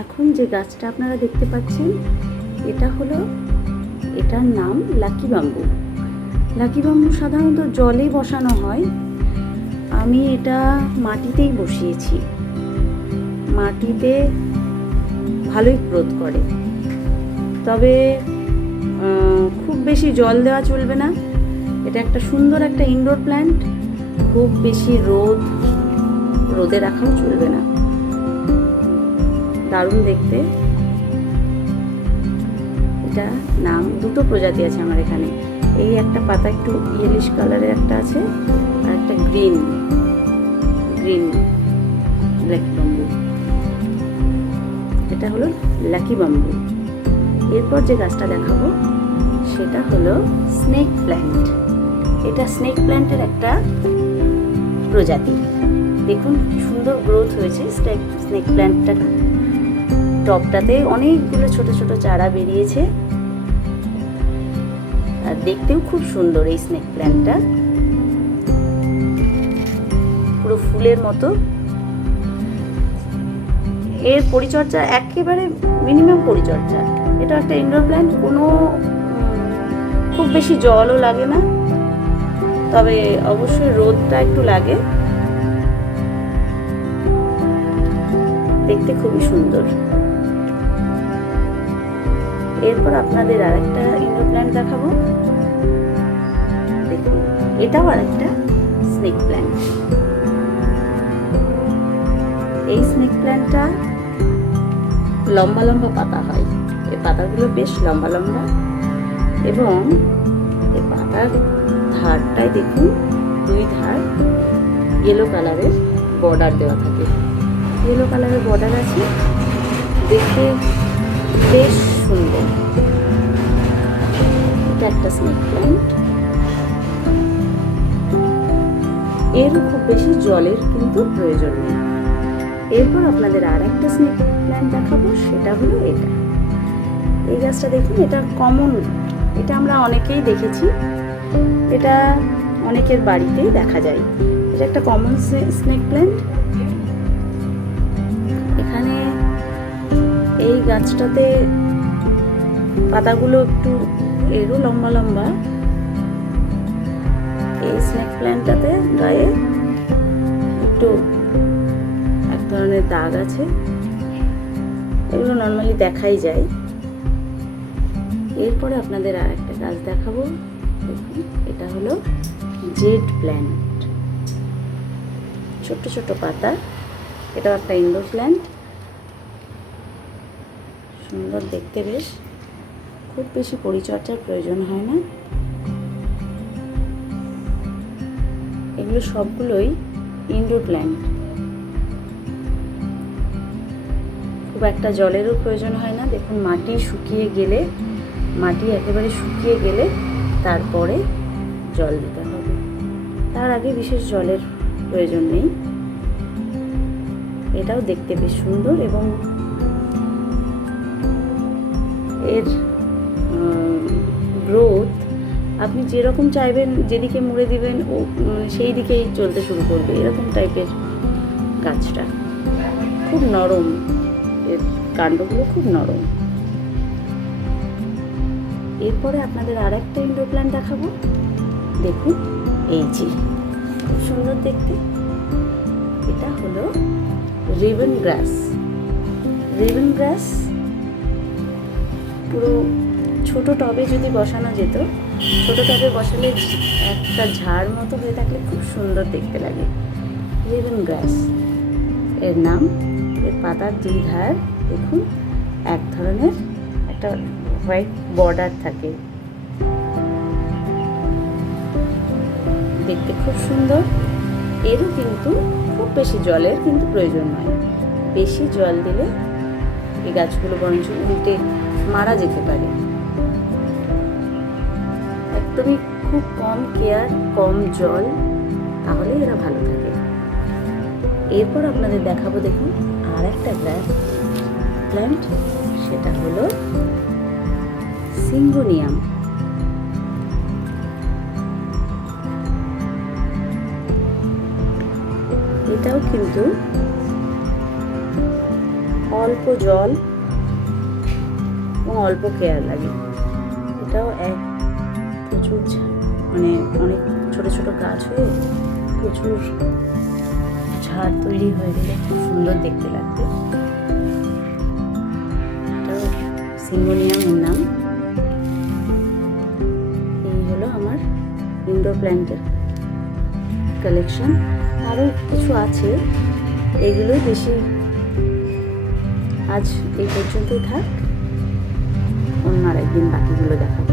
এখন যে গাছটা আপনারা দেখতে পাচ্ছেন এটার নাম লাকি বাম্বু। লাকি বাম্বু সাধারণত জলে বসানো হয়, আমি এটা মাটিতেই বসিয়েছি। মাটিতে ভালোই গ্রোথ করে, তবে খুব বেশি জল দেওয়া চলবে না। এটা একটা সুন্দর একটা ইনডোর প্ল্যান্ট, খুব বেশি রোদে রাখাও চলবে না। দারুণ দেখতে। এটা নাম দুটো প্রজাতি আছে আমার এখানে, এই একটা পাতা একটু ইয়েলিশ কালারের একটা আছে, আর একটা গ্রিন ব্ল্যাক বাম্বু। এটা হলো লাকি বাম্বু। এরপর যে গাছটা দেখাবো সেটা হলো স্নেক প্ল্যান্ট। এটা স্নেক প্ল্যান্টের একটা প্রজাতি। দেখুন কি সুন্দর গ্রোথ হয়েছে স্নেক প্ল্যান্টটা। টবটাতে অনেকগুলো ছোট ছোট চারা বেরিয়েছে, আর দেখতেও খুব সুন্দর। এই স্নেক প্ল্যান্টটা পুরো ফুলের মতো। এর পরিচর্যা একেবারে মিনিমাম পরিচর্যা। এটা একটা ইনডোর প্ল্যান্ট, কোনো খুব বেশি জলও লাগে না, তবে অবশ্যই রোদটা একটু লাগে। দেখতে খুবই সুন্দর। এরপর আপনাদের আরেকটা ইনডোর প্ল্যান্ট দেখাবো। দেখুন, এটাও আরেকটা স্নেক প্ল্যান্ট। এই স্নেক প্ল্যান্টটা লম্বা লম্বা পাতা হয়। এই পাতাগুলো বেশ লম্বা লম্বা, এবং এই পাতার ধারটায় দেখুন দুই ধার ইয়েলো কালারের বর্ডার দেওয়া থাকে। ইয়েলো কালারের বর্ডার আছে, দেখতে বেশ সুন্দর। এটা একটা স্নেক প্ল্যান্ট। এরও খুব বেশি জলের কিন্তু প্রয়োজন নেই। এরপর আপনাদের আর একটা স্নেক প্ল্যান্ট দেখাবো, সেটা হলো এটা। এই গাছটা দেখুন, এটা কমন, এটা আমরা অনেকেই দেখেছি, এটা অনেকের বাড়িতেই দেখা যায়। এটা একটা কমন স্নেক প্ল্যান্ট। এখানে এই গাছটাতে পাতাগুলো একটু এরও লম্বা লম্বা। এই স্নেক প্ল্যান্টটাতে গায়ে একটু এক ধরনের দাগ আছে, এগুলো নর্মালি দেখাই যায়। এরপরে আপনাদের আর একটা গাছ দেখাবো। দেখুন, এটা হলো জেড প্ল্যান্ট। ছোট্ট ছোট্ট পাতা। এটাও একটা ইনডোর প্ল্যান্ট, সুন্দর দেখতে বেশ। খুব বেশি পরিচর্যার প্রয়োজন হয় না। এগুলো সবগুলোই ইনডোর প্ল্যান্ট, খুব একটা জলেরও প্রয়োজন হয় না। দেখুন, মাটি একেবারে শুকিয়ে গেলে তারপরে জল দিতে হবে, তার আগে বিশেষ জলের প্রয়োজন নেই। এটাও দেখতে বেশ সুন্দর, এবং এর গ্রোথ আপনি যেরকম চাইবেন, যেদিকে মুড়ে দিবেন ও সেই দিকেই চলতে শুরু করবে, এরকম টাইপের গাছটা। খুব নরম, এর কাণ্ডগুলো খুব নরম। এরপরে আপনাদের আর একটা ইনডোর প্ল্যান্ট দেখাবো। দেখুন, এই যে খুব সুন্দর দেখতে। এটা হলো রিবন গ্রাস। পুরো ছোট টবে যদি বসানো যেত, ছোট টবে বসালে একটা ঝাড় মতো হয়ে থাকলে খুব সুন্দর দেখতে লাগে। রিবন গ্রাস এর নাম। এর পাতার দুই ধার দেখুন এক ধরনের একটা হোয়াইট বর্ডার থাকে, দেখতে খুব সুন্দর। এরও কিন্তু খুব বেশি জলের কিন্তু প্রয়োজন নয়। বেশি জল দিলে এই গাছগুলো বরঞ্চ উল্টে মারা যেতে পারে। একদমই খুব কম কেয়ার, কম জল, তাহলে এরা ভালো থাকে। এরপর আপনাদের দেখাবো, দেখুন আর একটা প্ল্যান্ট, সেটা হলো সিঙ্গোনিয়াম। এটাও কিন্তু অল্প জল এবং অল্প কেয়ার লাগে। এটাও প্রচুর মানে অনেক ছোট ছোট গাছ হয়ে প্রচুর ঝাড় তৈরি হয়ে গেলে খুব সুন্দর দেখতে লাগবে। এটাও সিঙ্গোনিয়ামের নাম। এই হলো আমার ইনডোর প্ল্যান্টের কালেকশন। আরও কিছু আছে, এগুলোই বেশি। আজ এই পর্যন্তই থাক, অন্য আরেকদিন বাকিগুলো দেখাবো।